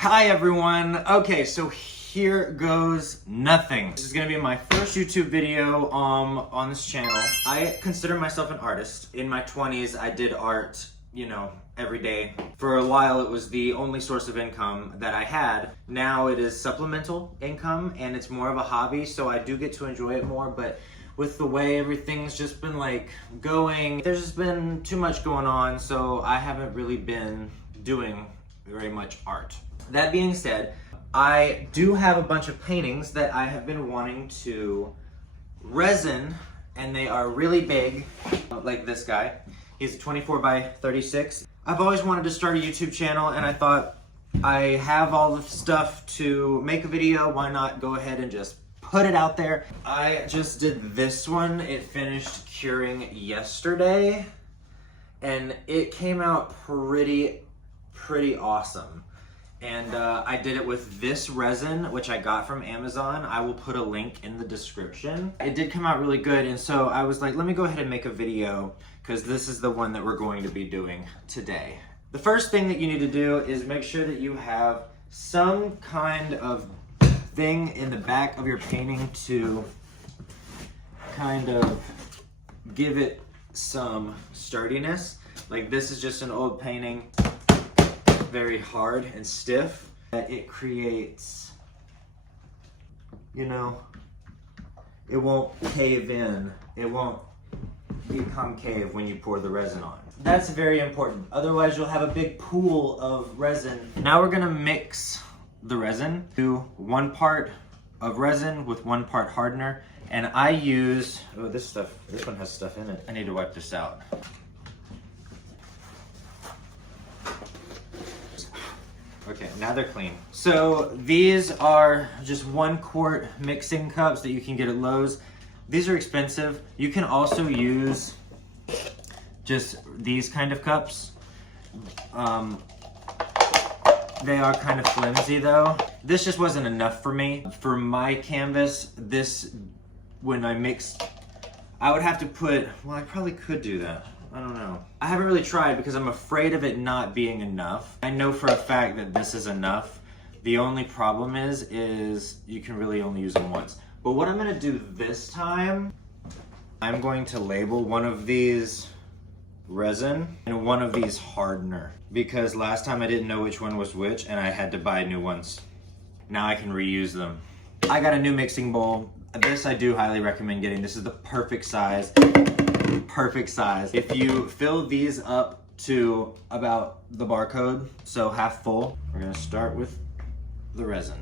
Hi everyone. Okay, so here goes nothing. This is gonna be my first YouTube video on this channel. I consider myself an artist. In my 20s, I did art, every day. For a while, it was the only source of income that I had. Now it is supplemental income and it's more of a hobby, so I do get to enjoy it more, but with the way everything's just been going, there's just been too much going on, so I haven't really been doing very much art. That being said, I do have a bunch of paintings that I have been wanting to resin, and they are really big, like this guy. He's 24 by 36. I've always wanted to start a YouTube channel, and I thought I have all the stuff to make a video, why not go ahead and just put it out there. I just did this one. It finished curing yesterday, and it came out pretty awesome. And I did it with this resin, which I got from Amazon. I will put a link in the description. It did come out really good, and so I was like, let me go ahead and make a video, because this is the one that we're going to be doing today. The first thing that you need to do is make sure that you have some kind of thing in the back of your painting to kind of give it some sturdiness. Like this is just an old painting, very hard and stiff. It creates, it won't cave in. It won't be concave when you pour the resin on. That's very important. Otherwise you'll have a big pool of resin. Now we're gonna mix the resin. Do 1 part of resin with 1 part hardener. And I use, this one has stuff in it. I need to wipe this out. Okay, now they're clean. So these are just 1 quart mixing cups that you can get at Lowe's. These are expensive. You can also use just these kind of cups. They are kind of flimsy though. This just wasn't enough for me. For my canvas, when I mixed, I would have to put, well, I probably could do that. I don't know. I haven't really tried because I'm afraid of it not being enough. I know for a fact that this is enough. The only problem is you can really only use them once. But what I'm gonna do this time, I'm going to label one of these resin and one of these hardener, because last time I didn't know which one was which and I had to buy new ones. Now I can reuse them. I got a new mixing bowl. This I do highly recommend getting. This is the perfect size. Perfect size. If you fill these up to about the barcode, so half full, we're gonna start with the resin.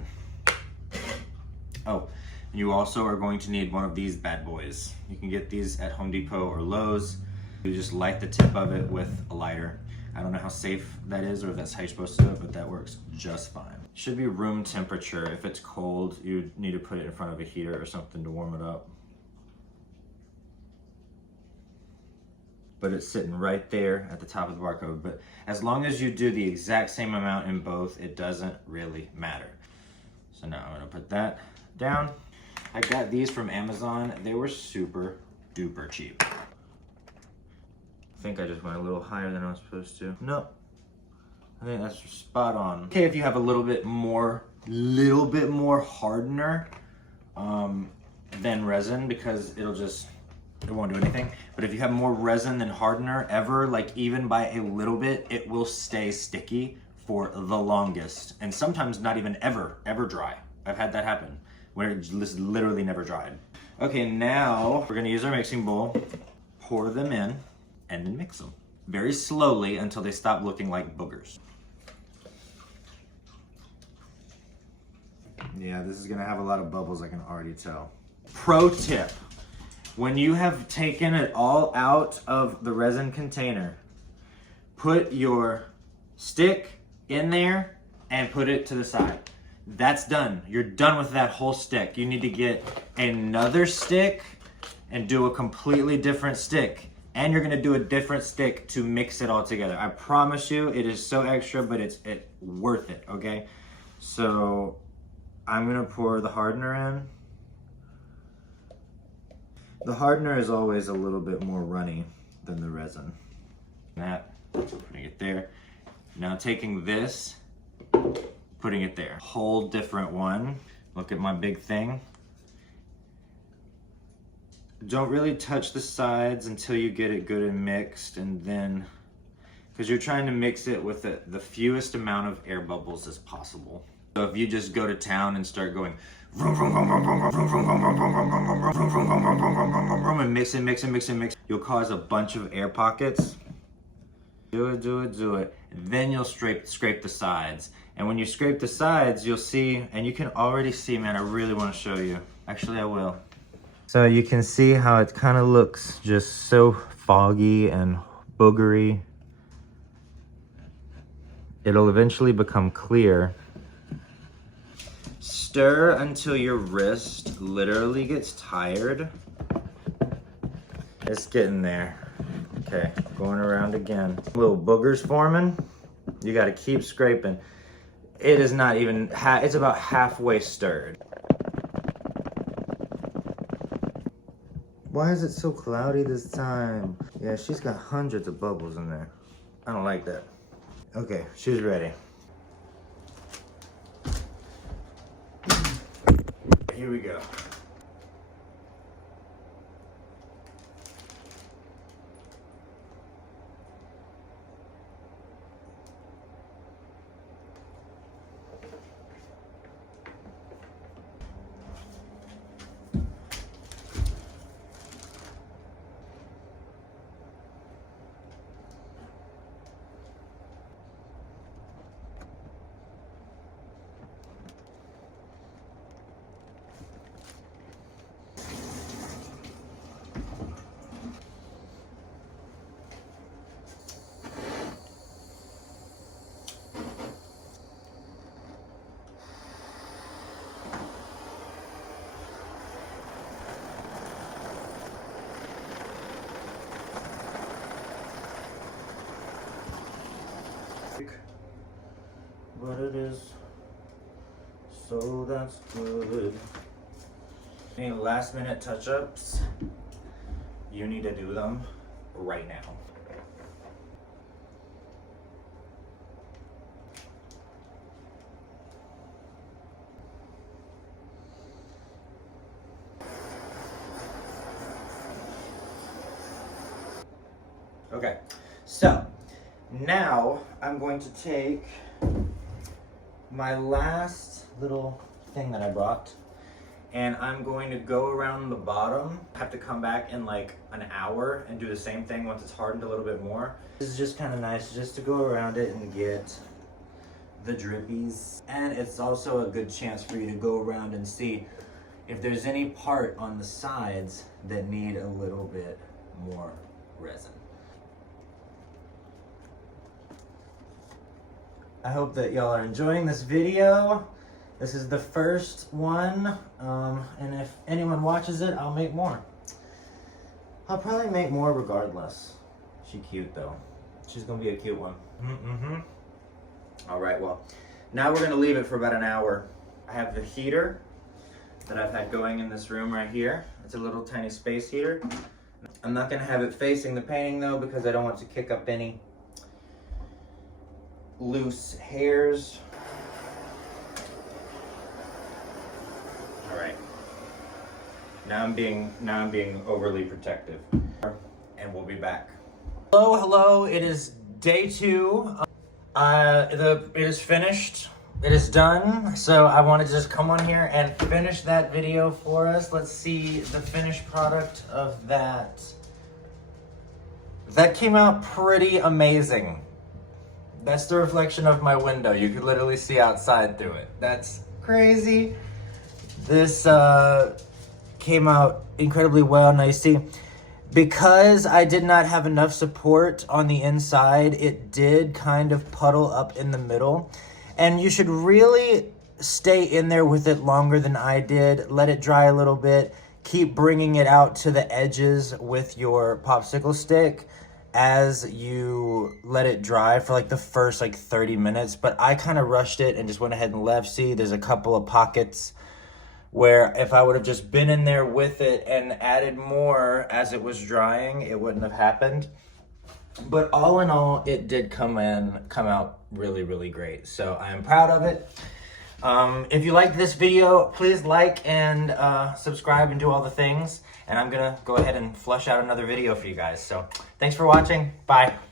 Oh, you also are going to need one of these bad boys. You can get these at Home Depot or Lowe's. You just light the tip of it with a lighter. I don't know how safe that is or if that's how you're supposed to do it, but that works just fine. Should be room temperature. If it's cold, you need to put it in front of a heater or something to warm it up. But it's sitting right there at the top of the barcode. But as long as you do the exact same amount in both, it doesn't really matter. So now I'm gonna put that down. I got these from Amazon. They were super duper cheap. I think I just went a little higher than I was supposed to. No, I think that's spot on. Okay, if you have a little bit more hardener than resin, because it won't do anything. But if you have more resin than hardener ever, like even by a little bit, it will stay sticky for the longest. And sometimes not even ever dry. I've had that happen, where it just literally never dried. Okay, now we're gonna use our mixing bowl, pour them in, and then mix them. Very slowly until they stop looking like boogers. Yeah, this is gonna have a lot of bubbles, I can already tell. Pro tip. When you have taken it all out of the resin container, put your stick in there and put it to the side. That's done. You're done with that whole stick. You need to get another stick and do a completely different stick. And you're gonna do a different stick to mix it all together. I promise you, it is so extra, but it's worth it, okay? So I'm gonna pour the hardener in. The hardener is always a little bit more runny than the resin. That, putting it there. Now taking this putting it there. Whole different one. Look at my big thing. Don't really touch the sides until you get it good and mixed, and then, because you're trying to mix it with the fewest amount of air bubbles as possible. So if you just go to town and start going and mix, you'll cause a bunch of air pockets. Do it. Then you'll scrape the sides. And when you scrape the sides, you'll see, and you can already see, man, I really want to show you. Actually, I will. So you can see how it kind of looks just so foggy and boogery. It'll eventually become clear. Stir until your wrist literally gets tired. It's getting there. Okay, going around again. Little boogers forming. You gotta keep scraping. It is not even, it's about halfway stirred. Why is it so cloudy this time? Yeah, she's got hundreds of bubbles in there. I don't like that. Okay, she's ready. Here we go. But it is, so that's good. Any last minute touch-ups, you need to do them right now. Okay, so now I'm going to take my last little thing that I brought, and I'm going to go around the bottom. I have to come back in like an hour and do the same thing once it's hardened a little bit more. This is just kind of nice just to go around it and get the drippies. And it's also a good chance for you to go around and see if there's any part on the sides that need a little bit more resin. I hope that y'all are enjoying this video. This is the first one, and if anyone watches it, I'll make more. I'll probably make more regardless. She's cute though. She's gonna be a cute one. All right, well, now we're gonna leave it for about an hour. I have the heater that I've had going in this room right here. It's a little tiny space heater. I'm not gonna have it facing the painting though, because I don't want to kick up any loose hairs. All right. Now I'm being overly protective. And we'll be back. Hello, it is day 2. It is finished. It is done. So I wanted to just come on here and finish that video for us. Let's see the finished product of that. That came out pretty amazing. That's the reflection of my window. You could literally see outside through it. That's crazy. This came out incredibly well. Now you see, because I did not have enough support on the inside, it did kind of puddle up in the middle. And you should really stay in there with it longer than I did. Let it dry a little bit. Keep bringing it out to the edges with your popsicle stick as you let it dry for like the first 30 minutes. But I kind of rushed it and just went ahead and left. See, there's a couple of pockets where if I would have just been in there with it and added more as it was drying, it wouldn't have happened. But all in all, it did come out really, really great. So I'm proud of it. If you like this video, please like and subscribe and do all the things. And I'm gonna go ahead and flush out another video for you guys. So thanks for watching. Bye.